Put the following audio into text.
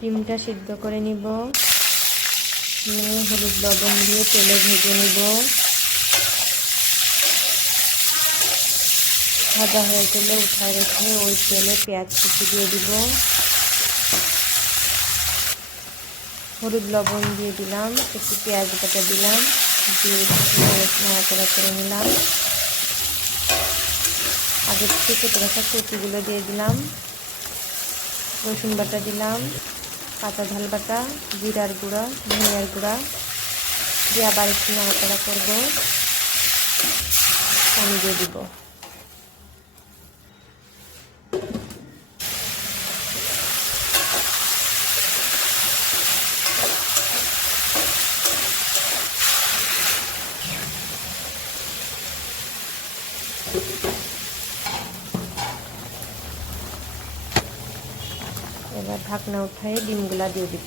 ডিমটা সিদ্ধ করে নিব। হলুদ লবণ দিয়ে তেলে ভেজে নিব। ভাজা হয়ে গেলে উঠায় রেখে ওই তেলে পেঁয়াজ কুচি দিয়ে দিব। হলুদ লবণ দিয়ে দিলাম, একটু পেঁয়াজ বাটা দিলাম, দিয়ে নাড়াচাড়া করে নিলাম। আগে থেকে কেটে রাখা কচুগুলো দিয়ে দিলাম, রসুন বাটা দিলাম, কাঁচা ঝাল বাটা, জিরার গুঁড়া, ধনিয়ার গুঁড়া দিয়ে আবার একটু নাড়াচাড়া করব। পানি দিয়ে দিব। এবার ঢাকনা উঠায়ে ডিমগুলা দিয়ে দিব।